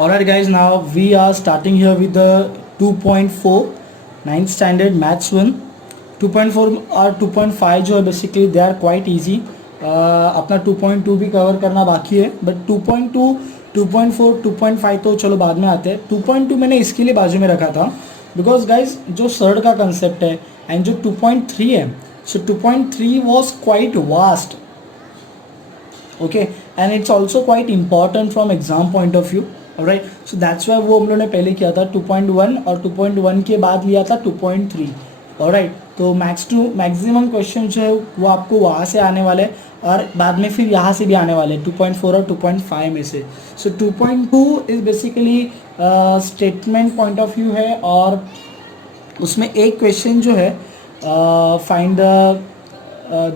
Alright guys, now we are starting here with the 2.4 9th standard maths 1. 2.4 और 2.5 जो है basically they are quite easy. अपना 2.2 भी cover करना बाकी है, बट 2.2 2.4 2.5 तो चलो बाद में आते हैं. 2.2 मैंने इसके लिए बाजू में रखा था बिकॉज गाइज जो सर्ड का कंसेप्ट है एंड जो 2.3 है, सो 2.3 was quite vast. Okay, and it's also quite important from exam point of view. Right, so that's Y वो हम लोगों ने पहले किया था 2.1 और 2.1 के बाद लिया था 2.3. ऑलराइट, तो मैक्सिमम क्वेश्चन जो है वो आपको वहाँ से आने वाले और बाद में फिर यहाँ से भी आने वाले 2.4 और 2.5 में से. So 2.2 is basically statement point of view है और उसमें एक क्वेश्चन जो है फाइंड द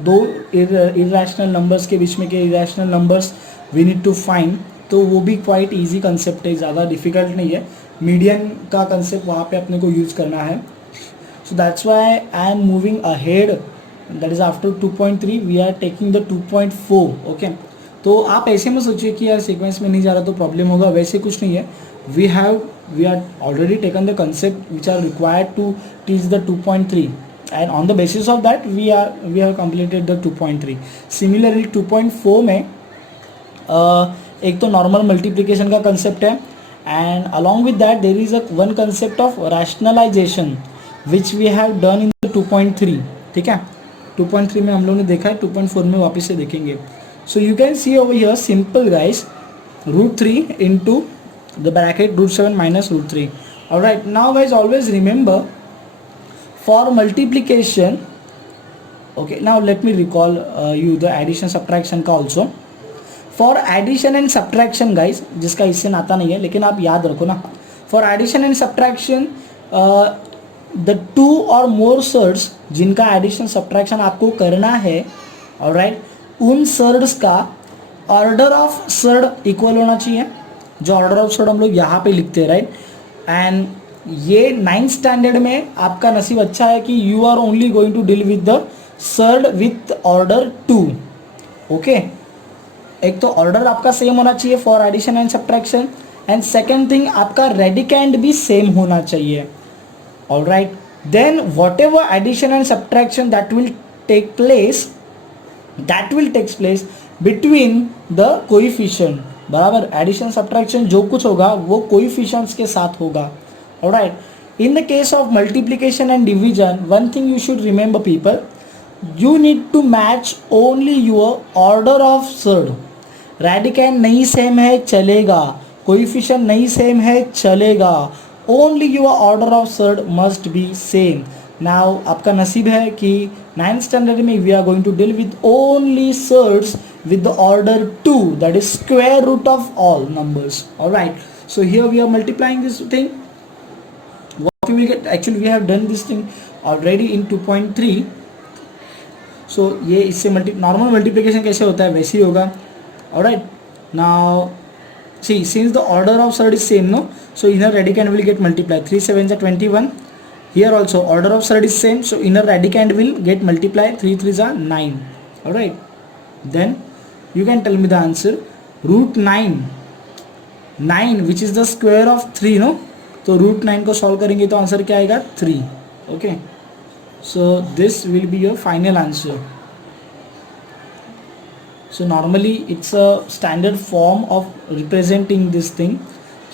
दो इरेशनल नंबर्स के बीच में के irrational numbers we need to find. तो वो भी क्वाइट इजी कंसेप्ट है, ज़्यादा डिफिकल्ट नहीं है. मीडियन का कंसेप्ट वहाँ पे अपने को यूज़ करना है. So that's why I am moving ahead, that is after 2.3 we are taking the 2.4. Okay, तो आप ऐसे में सोचिए कि यार सीक्वेंस में नहीं जा रहा तो प्रॉब्लम होगा, वैसे कुछ नहीं है. We are already taken the concept which are required to teach the 2.3 and on the basis of that we have completed the 2.3. Similarly 2.4 में एक तो नॉर्मल मल्टीप्लिकेशन का कंसेप्ट है and along with that there is a one concept of rationalization which we have done in the 2.3. ठीक है, 2.3 में हम लोग ने देखा है, 2.4 में वापस से देखेंगे. सो you can see over here simple guys, √3 into the bracket √7 minus √3. alright, now guys always remember for multiplication, okay, now let me recall you the addition subtraction का also. For addition and subtraction guys, जिसका इससे नाता नहीं है लेकिन आप याद रखो ना, for addition and subtraction the two or more surds जिनका addition subtraction आपको करना है, alright, उन surds का order of surd equal होना चाहिए. जो order of surd हम लोग यहाँ पे लिखते हैं, राइट. एंड ये 9th स्टैंडर्ड में आपका नसीब अच्छा है कि you are only going to deal with the surd with order 2. Okay, एक तो ऑर्डर आपका सेम होना चाहिए for addition and subtraction, and second thing आपका रेडिकैंड भी सेम होना चाहिए. Alright, then whatever addition and subtraction that will take place between the coefficient. बराबर, एडिशन सब्ट्रैक्शन जो कुछ होगा वो कोइफिशिएंट्स के साथ होगा. Alright, in the case of multiplication and division, one thing you should remember people, you need to match only your order of surd. Radicand नहीं same है चलेगा, कोइफिशिएंट नहीं सेम है चलेगा, only your order of surd must be same. Now आपका नसीब है कि 9th स्टैंडर्ड में we are going to deal with only surds with the order 2, that is square root of all numbers. Alright, so here we are multiplying this thing. What we will get, actually we have done this thing already in 2.3. so ये इससे normal multiplication कैसे होता है वैसे ही होगा. alright, now see, since the order of surd is same, no, so inner radicand will get multiplied. 3 7s are 21. Here also order of surd is same, so inner radicand will get multiplied. 3 3s are 9. alright, then you can tell me the answer. √9 which is the square of 3, no, तो √9 को solve करेंगे तो answer क्या आएगा 3. Okay, so this will be your final answer. So normally it's a standard form of representing this thing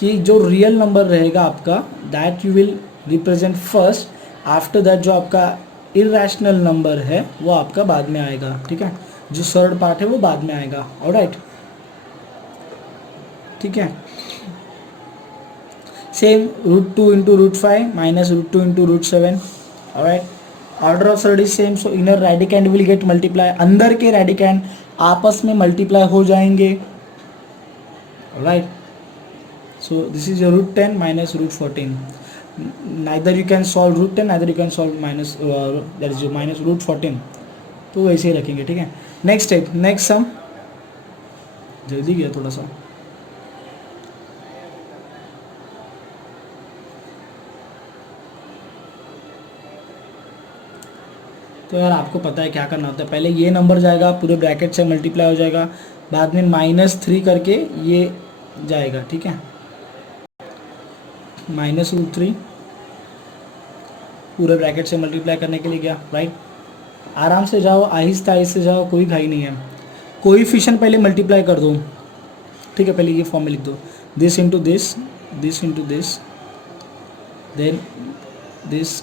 कि जो real number रहेगा आपका that you will represent first, after that जो आपका इरेशनल नंबर है वो आपका बाद में आएगा. ठीक है, जो सर्ड पार्ट है वो बाद में आएगा. ऑलराइट, ठीक है. Same, √2 into √5 minus √2 into √7. alright, order of surd is same, so inner radicand will get multiply. अंदर के radicand आपस में multiply हो जाएंगे. alright, so this is your √10 minus √14. neither you can solve √10, neither you can solve minus that is your minus √14. तो वैसे ही रखेंगे. ठीक है, नेक्स्ट स्टेप, नेक्स्ट सम. जल्दी गया थोड़ा सा. तो यार आपको पता है क्या करना होता है, पहले ये नंबर जाएगा पूरे ब्रैकेट से मल्टीप्लाई हो जाएगा, बाद में -3 करके ये जाएगा. ठीक है, -√3 पूरे ब्रैकेट से मल्टीप्लाई करने के लिए गया, राइट। आराम से जाओ, आहिस्ता आहिस्ता जाओ, कोई घाई नहीं है। कोएफिशिएंट पहले मल्टीप्लाई कर दो, ठीक है। पहले ये फॉर्म में लिख दो, this into this, this into this, then this.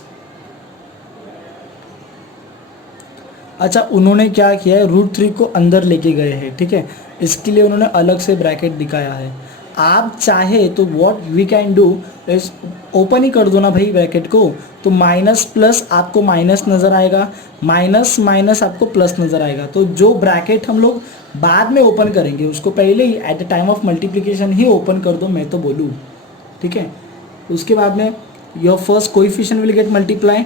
अच्छा, उन्होंने क्या किया है, √3 को अंदर लेके गए हैं, ठीक है। इसके लिए उन्होंने अलग से ब्रैकेट दिखाया है। आप चाहे तो what we can do is open ही कर दो ना भाई ब्रैकेट को, तो माइनस प्लस आपको माइनस नज़र आएगा, माइनस माइनस आपको प्लस नज़र आएगा। तो जो ब्रैकेट हम लोग बाद में ओपन करेंगे उसको पहले ही at the time of multiplication ही ओपन कर दो, मैं तो बोलूँ, ठीक है। उसके बाद में your first coefficient will get multiply,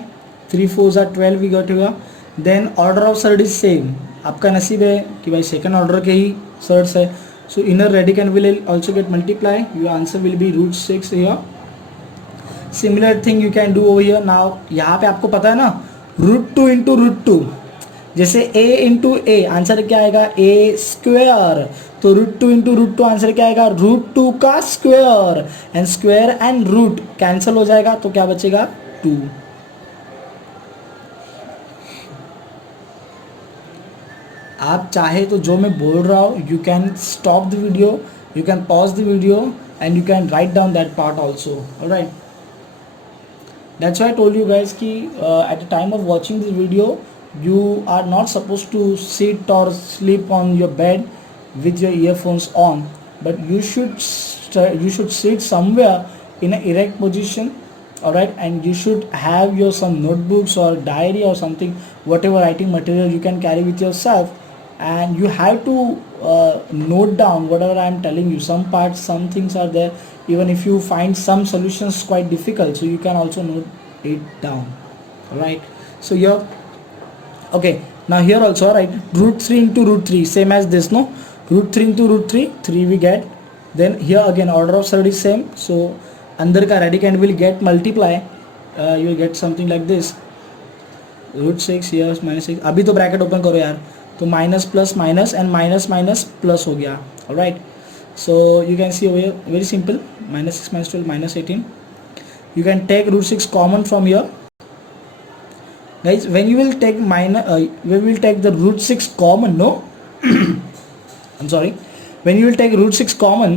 3 4 are 12 we got होगा। Then order of surd is same, आपका नसीब है कि भाई सेकंड ऑर्डर के ही सर्ड्स है। So inner radicand will also get multiply, your answer will be √6 here. Similar thing you can do over here. Now यहाँ पे आपको पता है ना, √2 इंटू √2, जैसे a इंटू ए, आंसर क्या आएगा, a स्क्वेयर। तो √2 इंटू √2 आंसर क्या आएगा, √2 का square, and square and root cancel हो जाएगा, तो क्या बचेगा, 2। आप चाहे तो जो मैं बोल रहा हूँ, you can stop the video, you can pause the video and you can write down that part also, alright. That's why I told you guys कि at the time of watching this video you are not supposed to sit or sleep on your bed with your earphones on, but you should sit somewhere in an erect position, all right, and you should have your some notebooks or diary or something, whatever writing material you can carry with yourself, and you have to note down whatever I am telling you. Some parts, some things are there, even if you find some solutions quite difficult, so you can also note it down, all right. So here, okay, now here also, right, √3 into √3 same as this, no, √3 into √3, 3 we get. Then here again order of surd is same, so अंदर का radicand will get multiply, you will get something like this, √6 here -6। अभी तो bracket open करो यार, तो minus plus minus and minus minus plus हो गया, alright. So you can see over here, very simple, -6 -12 -18। you can take √6 common from here, guys. When you will take when we will take the √6 common, no I'm sorry, when you will take √6 common,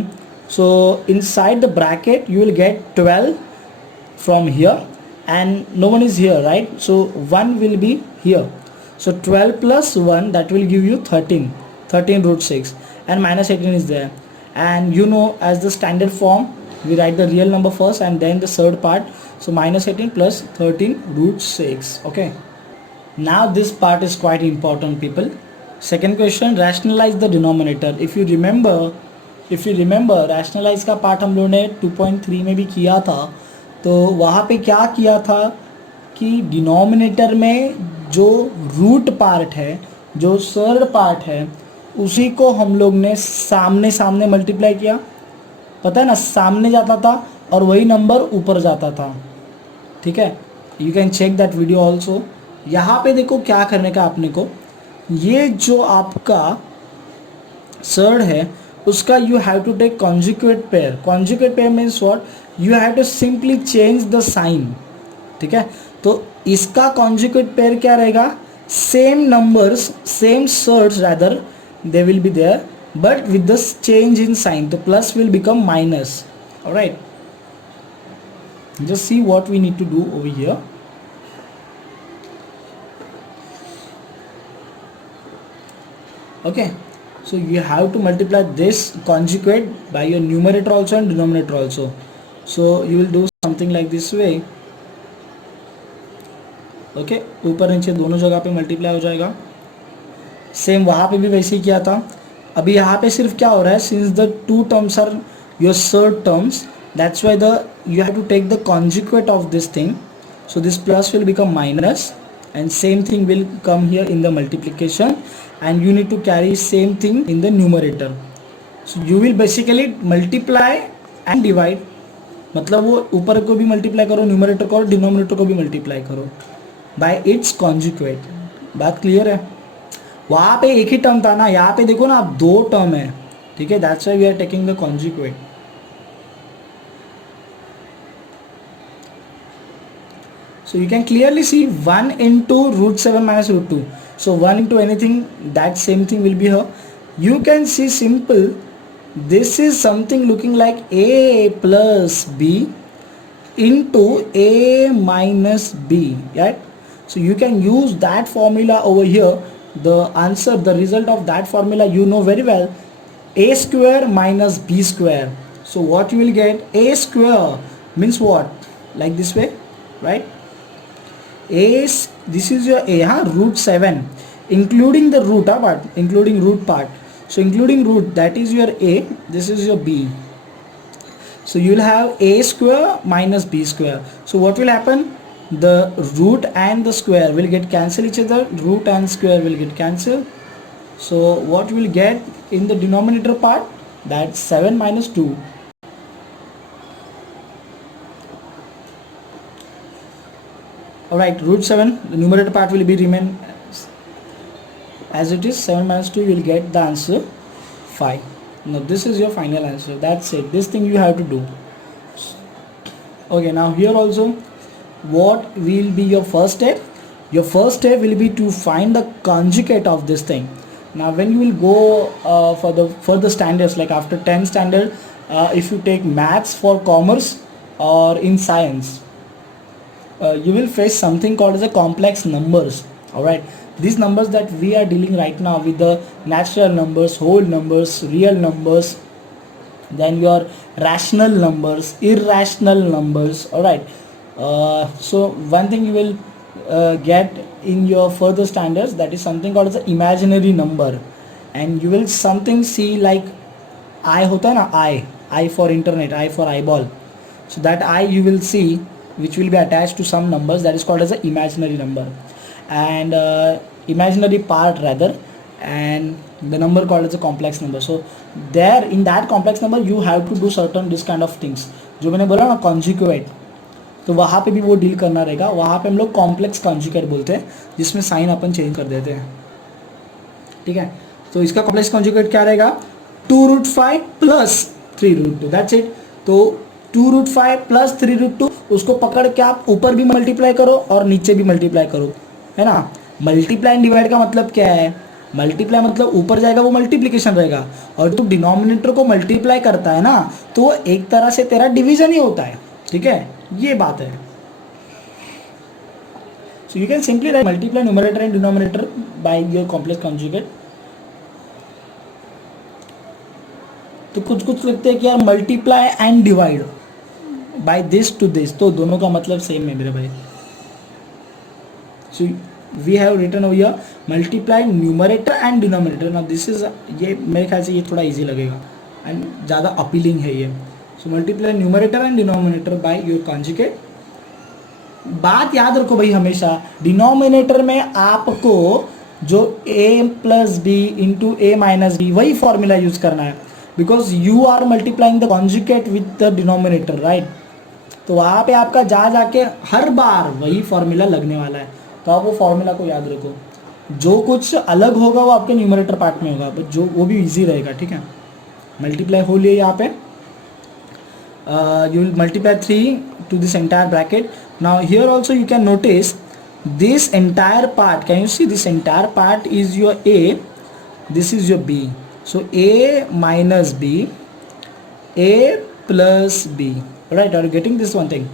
so inside the bracket you will get 12 from here, and no one is here, right, so 1 will be here, so 12 plus 1, that will give you 13 √6, and -18 is there. And you know, as the standard form, we write the real number first and then the third part, so -18 plus 13 √6, okay. Now this part is quite important, people. Second question, rationalize the denominator. If you remember rationalize का part हम लोगों ने 2.3 में भी किया था। तो वहाँ पे क्या किया था कि डिनोमिनेटर में जो रूट पार्ट है, जो सर्ड पार्ट है, उसी को हम लोग ने सामने सामने मल्टीप्लाई किया, पता है ना, सामने जाता था और वही नंबर ऊपर जाता था, ठीक है। You can check that video also. यहाँ पे देखो क्या करने का आपने को, ये जो आपका सर्ड है उसका you have to take conjugate pair. Conjugate pair means what, you have to simply change the sign, ठीक है। तो इसका कॉन्जुगेट पेयर क्या रहेगा, same numbers, same surds rather, they will be there, but with this change in sign, the plus will become minus, all right. Just see what we need to do over here. Okay, so you have to multiply this conjugate by your numerator also and denominator also. So you will do something like this way, okay, ऊपर नीचे दोनों जगह पे multiply हो जाएगा। Same वहाँ पे भी वैसे ही किया था। अभी यहाँ पे सिर्फ क्या हो रहा है, since the two terms are your surd terms, that's why the you have to take the conjugate of this thing, so this plus will become minus and same thing will come here in the multiplication, and you need to carry same thing in the numerator. So you will basically multiply and divide, मतलब वो ऊपर को भी multiply करो, numerator को और denominator को भी मल्टीप्लाई करो बाय इट्स कॉन्जुगेट। बात क्लियर है? वहाँ पे एक ही टर्म था ना, यहाँ पे देखो ना आप दो टर्म है, ठीक है, that's why we are taking the conjugate. So you can clearly see 1 into root 7 minus root 2. So 1 into anything, that same thing will be here. You can see simple, this is something looking like a plus b into a minus b, right? So you can use that formula over here. The answer, the result of that formula you know very well, a square minus b square. So what you will get, a square means what, like this way, right? This is your a, root 7 including the root part, including root part. So including root, that is your a, this is your b. So you will have a square minus b square. So what will happen, the root and the square will get cancel each other, root and square will get cancelled. So what we will get in the denominator part, that's 7 minus 2. Alright, root 7, the numerator part will be remain as it is. 7 minus 2, you will get the answer 5. Now this is your final answer. That's it. This thing you have to do. Okay, now here also, what will be your first step? Your first step will be to find the conjugate of this thing. Now when you will go for the further standards, like after 10 standard, if you take maths for commerce or in science, you will face something called as a complex numbers. Alright, these numbers that we are dealing right now with, the natural numbers, whole numbers, real numbers, then your rational numbers, irrational numbers. Alright, so one thing you will get in your further standards, that is something called as an imaginary number, and you will something see like I hota hai na, I for internet, I for eyeball. So that I you will see which will be attached to some numbers, that is called as an imaginary number, and imaginary part rather, and the number called as a complex number. So there in that complex number you have to do certain this kind of things. जो मैंने बोला ना conjugate, तो वहाँ पे भी वो deal करना रहेगा. वहाँ पे हम लोग कॉम्प्लेक्स कॉन्जुगेट बोलते हैं, जिसमें साइन अपन चेंज कर देते हैं. ठीक है, तो इसका कॉम्प्लेक्स कॉन्जुगेट क्या रहेगा, 2√5 प्लस 3√2, दैट्स इट. तो 2√5 प्लस 3√2, उसको पकड़ के आप ऊपर भी मल्टीप्लाई करो और नीचे भी मल्टीप्लाई करो, है ना. मल्टीप्लाई एंड डिवाइड का मतलब क्या है, मल्टीप्लाई मतलब ऊपर जाएगा वो मल्टीप्लिकेशन रहेगा, और तो डिनोमिनेटर को मल्टीप्लाई करता है ना, तो एक तरह से तेरा डिवीजन ही होता है. ठीक है, ये बात है. So you can simply write multiply numerator and denominator by your complex conjugate. तो कुछ लिखते हैं कि यार multiply and divide by this to this, तो दोनों का मतलब सेम है मेरे भाई. So we have written over here multiply numerator and denominator. Now this is, ये मेरे ख्याल से ये थोड़ा इजी लगेगा एंड ज़्यादा अपीलिंग है ये. So multiply numerator and denominator by your conjugate. बात याद रखो भाई हमेशा, डिनोमिनेटर में आपको जो a plus B into A minus B वही फॉर्मूला यूज करना है, because you are multiplying the conjugate with the denominator, right. तो वहाँ पे आपका जाके हर बार वही फॉर्मूला लगने वाला है, तो आप वो फॉर्मूला को याद रखो. जो कुछ अलग होगा वो आपके न्यूमरेटर पार्ट में होगा, बट जो वो भी इजी रहेगा. ठीक है, मल्टीप्लाई हो लिए यहाँ पे, you will multiply 3 to this entire bracket. Now here also you can notice this entire part, can you see this entire part is your a, this is your b. So a minus b, a plus b, right? Are you getting this one thing?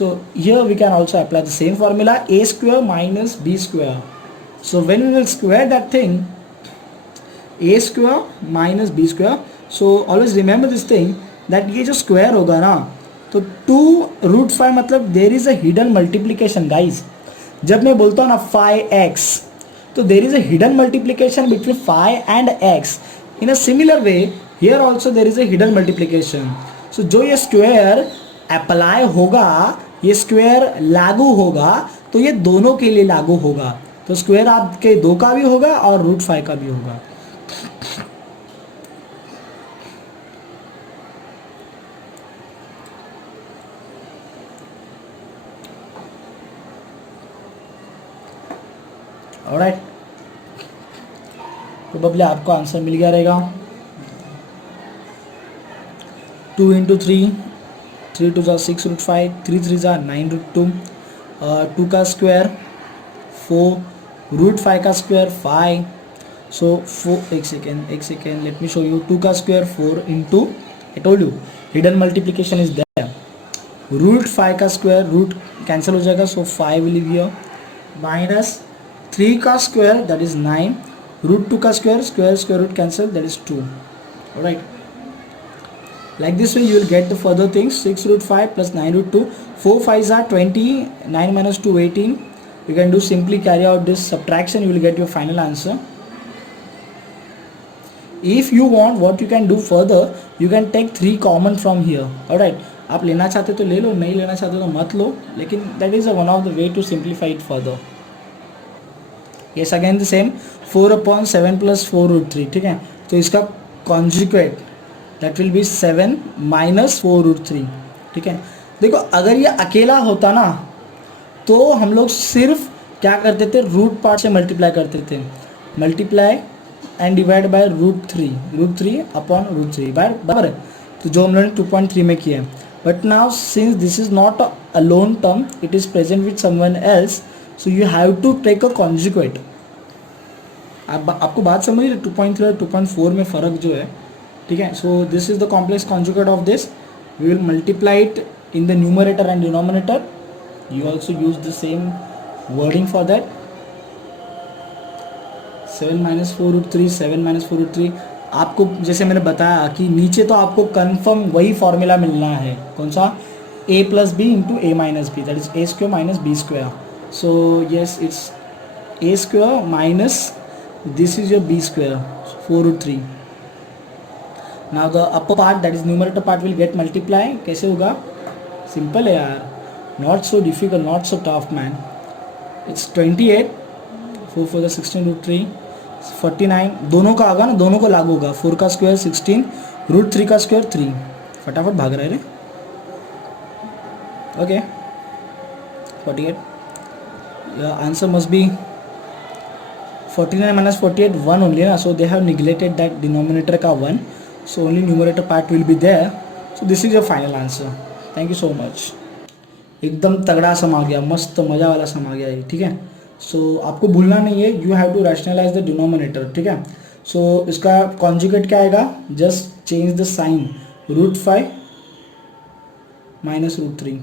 So here we can also apply the same formula, a square minus b square. So when we will square that thing, a square minus b square, so always remember this thing that ये जो square होगा ना, तो 2√5 मतलब there is a hidden multiplication guys. जब मैं बोलता हूँ ना 5x, तो there is a hidden multiplication between 5 and x. In a similar way here also there is a hidden multiplication. So जो ये स्क्वायर अप्लाई होगा, ये स्क्वायर लागू होगा, तो ये दोनों के लिए लागू होगा. तो स्क्वायर आपके 2 का भी होगा और √5 का भी होगा. ऑलराइट, प्रोबेबली आपको आंसर मिल गया रहेगा. 2 into 3, 3 2 6√5, 3 3 9√2, 2 का स्क्वायर 4, रूट 5 का स्क्वायर 5. सो 4, एक second, let me show you. 2 का square 4 into, I told you hidden multiplication is there. Root 5 का स्क्वायर, रूट कैंसिल हो जाएगा, so 5 will be here, minus 3 का स्क्वायर दैट इज 9, रूट 2 का square, square root cancel, that is 2. Alright, like this way you will get the further things. 6 root 5 plus 9 root 2, 4 5s are 20, 9 minus 2 18. You can do simply carry out this subtraction, you will get your final answer. If you want, what you can do further, you can take 3 common from here. Alright, आप लेना चाहते तो ले लो, नहीं लेना चाहते तो मत लो, लेकिन that is one of the way to simplify it further. Yes, again the same, 4 upon 7 plus 4 root 3. ठीक है, तो इसका conjugate that will be 7 minus 4 root 3. ठीक है, देखो अगर ये अकेला होता ना तो हम लोग सिर्फ क्या करते थे, रूट पार्ट से मल्टीप्लाई करते थे, multiply and divide by root 3 upon root 3 बराबर है. तो जो हम लोगों ने 2.3 में किया है. But now since this is not a lone term, it is present with someone else, so you have to take a conjugate. आपको बात समझ रही है 2.3 और 2.4 में फ़र्क जो है. ठीक है, so this is the complex conjugate of this. We will multiply it in the numerator and denominator. You also use the same wording for that. 7 minus 4 root 3, 7 minus 4 root 3. आपको जैसे मैंने बताया कि नीचे तो आपको कन्फर्म वही फॉर्मूला मिलना है. कौन सा? a plus B into A minus B, that is A square minus B square. So yes, it's A square minus this is your B square 4 root 3. Now the upper part, that is numerator part, will get multiply. कैसे होगा? Simple है यार, not so difficult, not so tough man. It's 28, 4 for the 16 root 3, 49. दोनों का आगा ना, दोनों को लागू होगा. 4 का स्क्वायर 16, रूट 3 का स्क्वायर 3. फटाफट भाग रहा है रे. Okay, 48. Answer must be 49 minus 48 1 only ना. So they have neglected that denominator का 1. So only numerator part will be there. So this is your final answer. Thank you so much. एकदम तगड़ा सम आ गया, मस्त मज़ा वाला सम आ गया ये. ठीक है, सो आपको भूलना नहीं है, you have to rationalize the denominator. ठीक है, सो इसका कॉन्जुगेट क्या आएगा? Just change the sign, root 5 minus root 3.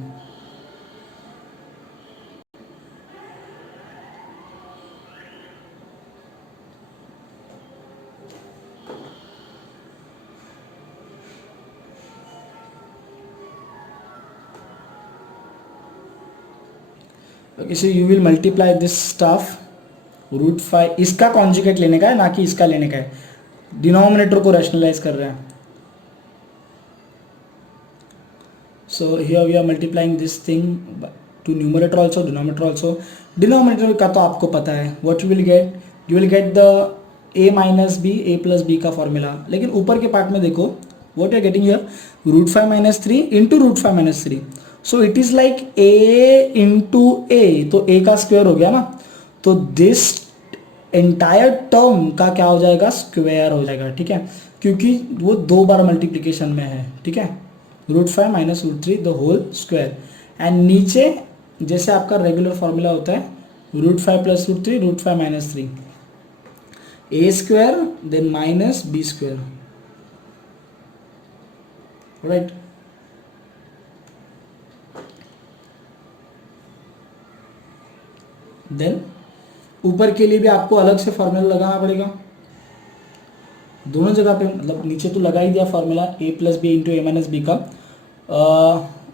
Okay, so you will multiply this stuff, root 5. इसका कॉन्जुगेट लेने का है, ना कि इसका लेने का है. डिनोमिनेटर को रैशनलाइज कर रहे हैं. So here we are multiplying this thing to numerator also, denominator also. Denominator का तो आपको पता है, what you will get, you will get the a minus b, a plus b का फॉर्मूला. लेकिन ऊपर के पार्ट में देखो, what you are getting here, root 5 minus 3 into root 5 minus 3. So it is like a into a, तो a का square हो गया ना. तो दिस एंटायर टर्म का क्या हो जाएगा? स्क्वायर हो जाएगा. ठीक है, क्योंकि वो 2 बार मल्टीप्लिकेशन में है. ठीक है, root 5 minus root 3 the whole square. And नीचे जैसे आपका रेगुलर फॉर्मूला होता है, root 5 plus root 3, root 5 minus 3, a square then minus B square. Right, then ऊपर के लिए भी आपको अलग से फॉर्मूला लगाना पड़ेगा दोनों जगह पे. मतलब नीचे तो लगा ही दिया formula, a plus B into A minus b का.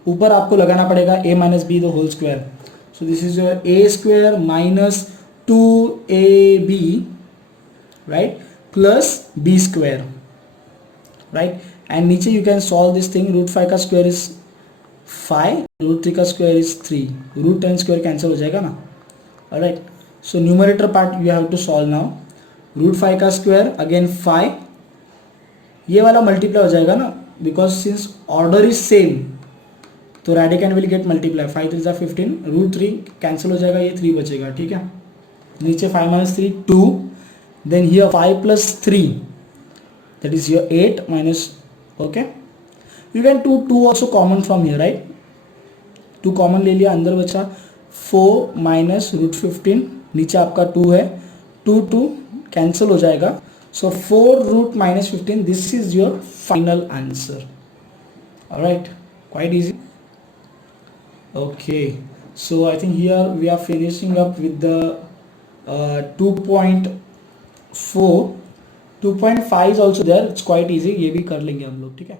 ऊपर आपको लगाना पड़ेगा a minus b the whole square. So this is your a square minus 2ab, right, plus b square. Right, and नीचे you can solve this thing. Root 5 का square is 5, root 3 का square is 3, root 10 square cancel हो जाएगा ना. Alright, so numerator part you have to solve now. Root 5 का square again 5, ये वाला multiply हो जाएगा ना, because since order is same, तो रेडिकैंड विल गेट मल्टीप्लाई. 5 3 जा 15, रूट 3 कैंसिल हो जाएगा, ये 3 बचेगा. ठीक है, नीचे 5 minus 3 2, then here 5 plus 3 that is your 8 minus. Okay, you can to 2 also common from here, right. 2 common ले लिया, अंदर बचा 4 माइनस रूट 15, नीचे आपका 2 है, 2 कैंसिल हो जाएगा, so 4 root minus 15, this is your final answer. Alright, quite easy. Okay, so I think here we are finishing up with the 2.4. 2.5 is also there, it's quite easy, ये भी कर लेंगे हम लोग, ठीक है.